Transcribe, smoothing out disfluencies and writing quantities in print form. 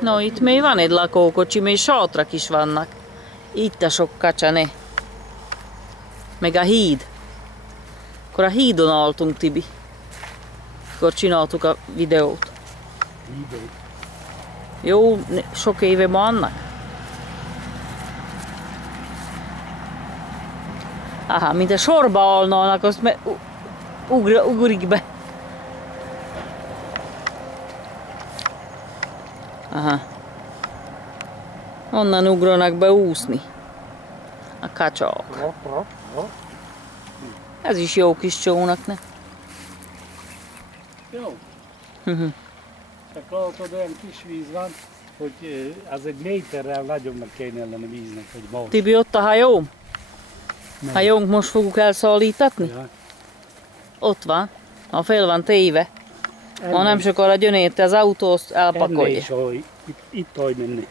No itt még van egy lakókocsi, még sátrak is vannak. Itt a sok kacsa, ne. Meg a híd. Akkor a hídon álltunk, Tibi. Akkor csináltuk a videót. Jó, sok éve vannak. Aha, mint a sorba állnának, azt ugrik be. Aha. Onnan ugranak be úszni. A kacsák. Ez is jó kis csónak, ne? Jó. Csak látod, olyan kis víz van, hogy az egy méterrel nagyobbnak kéne ellene víznek, hogy most. Tibi, ott a hajóm? Hajónk most fogjuk elszállítatni? Ja. Ott van. Ha fel van téve. Ha nem sokára jön érte az autó, azt elpakolja. Itt hogy menni.